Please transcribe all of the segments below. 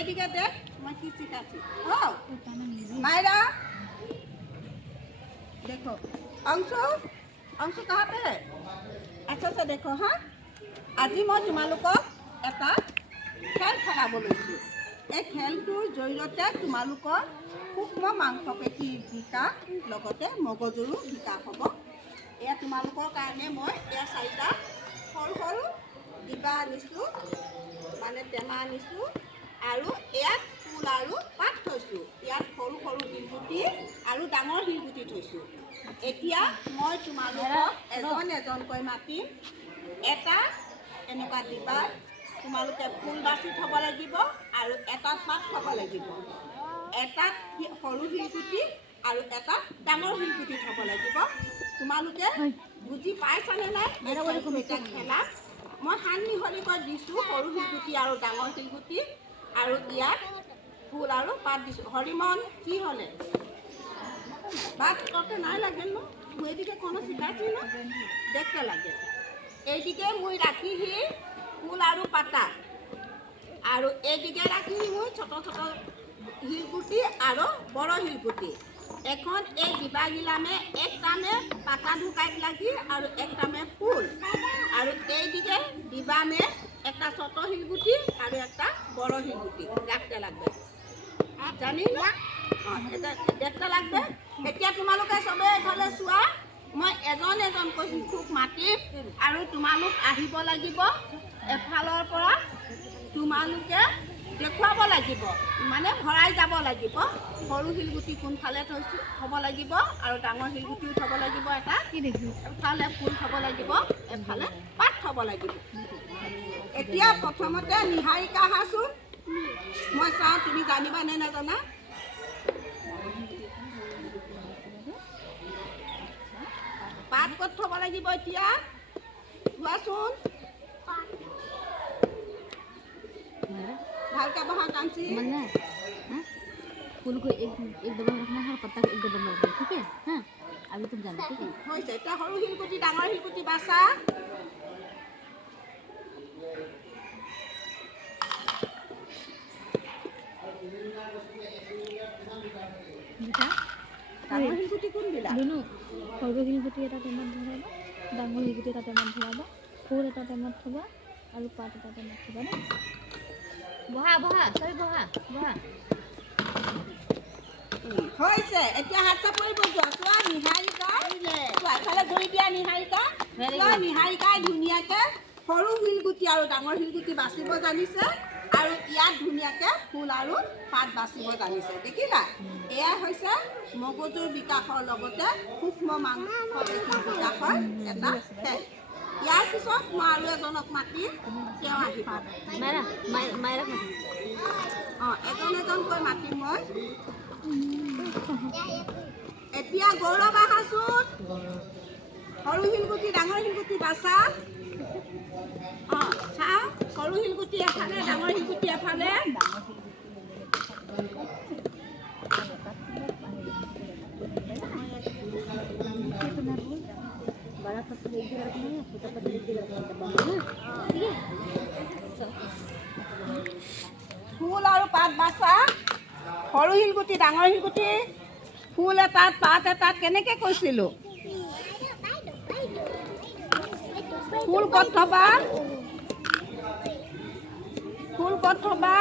এদিকে দেখ मैं কি শিখাচ্ছি ও मायरा देखो अंशु अंशु कहाँ पे है अच्छा से देखो हाँ আজি মই তোমালোকক এটা খেল খেলাব লৈছোঁ এই খেলটোৰ জৰিয়তে তোমালোকৰ সূক্ষ্ম মাংসপেশীৰ বিকাশ লগতে মগজুৰো বিকাশ হ'ব এয়া তোমালোকৰ কাৰণে মই এয়া চাৰিটা সৰু সৰু ডিবা আনিছোঁ মানে টেমা আনিছোঁ আৰু ইয়াত ফুল আৰু পাত থৈছোঁ ইয়াত সৰু সৰু শিলগুটি আৰু ডাঙৰ শিলগুটি থৈছোঁ এতিয়া মই তোমালোকক এজন এজনকৈ মাতিম এটা এনেকুৱা ডিবাত তোমালোকে ফুল বাছি থ'ব লাগিব আৰু এটাত পাত থ'ব লাগিব এটাত সৰু শিলগুটি আৰু এটাত ডাঙৰ শিলগুটি থ'ব লাগিব তোমালোকে বুজি পাইছানে নাই এটা খেলা মই সান মিহলিকৈ দিছোঁ সৰু শিলগুটি আৰু ডাঙৰ শিলগুটি আৰু ইয়াত ফুল আৰু পাত দিছোঁ হৰিমন কি হ'লে বাট করতে নাই লাগে না মুই এদিকে কোনো শিখাচ্ছি না দেখতে লাগে এইদিকে মুই রাখিহি ফুল আৰু পাতা আৰু এইদিকে ৰাখিহি মুই ছোট ছোট শিলগুটি আৰু বড় শিলগুটি এখন এই ডিবাগিলামে একটামে পাতা ঢুকাই লাগি আৰু একটামে ফুল আৰু এইদিকে ডিবামে একটা ছোট শিলগুটি আৰু একটা বড় শিলগুটি রাখতে লাগবে জানি না এটা দেখতে লাগবে এতিয়া তোমালোকে সবে এফালে চোৱা মই এজন এজনকৈ শিশুক মাতিম আৰু তোমালোক আহিব লাগিব এফালৰ পৰা তোমালোকে দেখুৱাব লাগিব মানে ভৰাই যাব লাগিব সৰু শিলগুটি কোনফালে থৈছোঁ থ'ব লাগিব আৰু ডাঙৰ শিলগুটিও থ'ব লাগিব এটা এফালে ফুল থ'ব লাগিব এফালে পাত থ'ব লাগিব এতিয়া প্ৰথমতে নিহাৰিকা আহাচোন মই চাওঁ তুমি জানিবা নে নাজানা পাত ক'ত থ'ব লাগিব এতিয়া কোৱাচোন ভালকে বহা কাঞ্চি फूल को एक डब्बा में रखना है और पत्ता को एक डब्बा में रखना है ठीक है हाँ अभी तुम जानो ठीक है হৈছে এতিয়া সৰু শিলগুটি ডাঙৰ শিলগুটি বাছা ডাঙৰ শিলগুটি কোনবিলাক দুনো সৰু শিলগুটি এটা টেমাত ভৰাবা ডাঙৰ শিলগুটি এটা টেমাত ভৰাবা ফুল এটা টেমাত থ'বা আৰু পাত এটা টেমাত থ'বা দেই বহা বহা চৰি বহা বহা হৈছে এতিয়া হাত চাপৰি বজোৱা চোৱা নিহাৰিকা চোৱা এফালে ঘূৰি দিয়া নিহাৰিকা চোৱা নিহাৰিকাই ধুনীয়াকৈ সৰু শিলগুটি আৰু ডাঙৰ শিলগুটি বাচিব জানিছে আৰু ইয়াত ধুনীয়াকৈ ফুল আৰু পাত বাচিব জানিছে দেখিলা এয়াই হৈছে মগজুৰ বিকাশৰ লগতে সূক্ষ্ম মাংসপেশীৰ বিকাশৰ এটা খেল ইয়াৰ পিছত মই আৰু এজনক মাতিম তেওঁ আহিব অঁ এজন এজনকৈ মাতিম মই এতিয়া গৌৰৱ আহাচোন সৰু শিলগুটি ডাঙৰ শিলগুটি বাছা অঁ চাওঁ সৰু শিলগুটি এফালে ডাঙৰ শিলগুটি এফালে ফুল আৰু পাত বাছা সৰু শিলগুটি ডাঙৰ শিলগুটি ফুল এটাত পাত এটাত কেনেকৈ কৈছিলোঁ ফুল ক'ত থ'বা ফুল ক'ত থ'বা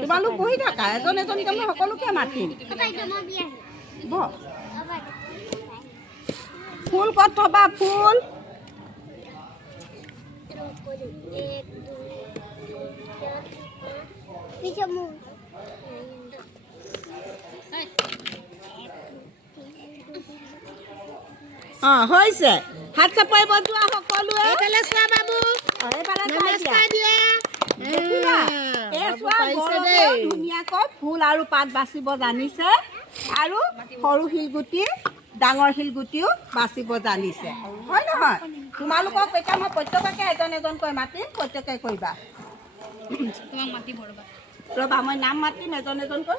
তোমালোক বহি থাকা এজন এজনকৈ মই সকলোকে মাতিম ফুল ক'ত থ'বা ফুল অঁ হৈছে হাত চাপাই বজোৱা সকলোৱে এইফালে চোৱা বাবু ধুনীয়াকৈ ফুল আৰু পাত বাচিব জানিছে আৰু সৰু শিলগুটি ডাঙৰ শিলগুটিও বাচিব জানিছে হয় নহয় তোমালোকক এতিয়া মই প্ৰত্যেককে এজন এজনকৈ মাতিম প্ৰত্যেকে কৰিবা ৰ'বা মই নাম মাতিম এজন এজনকৈ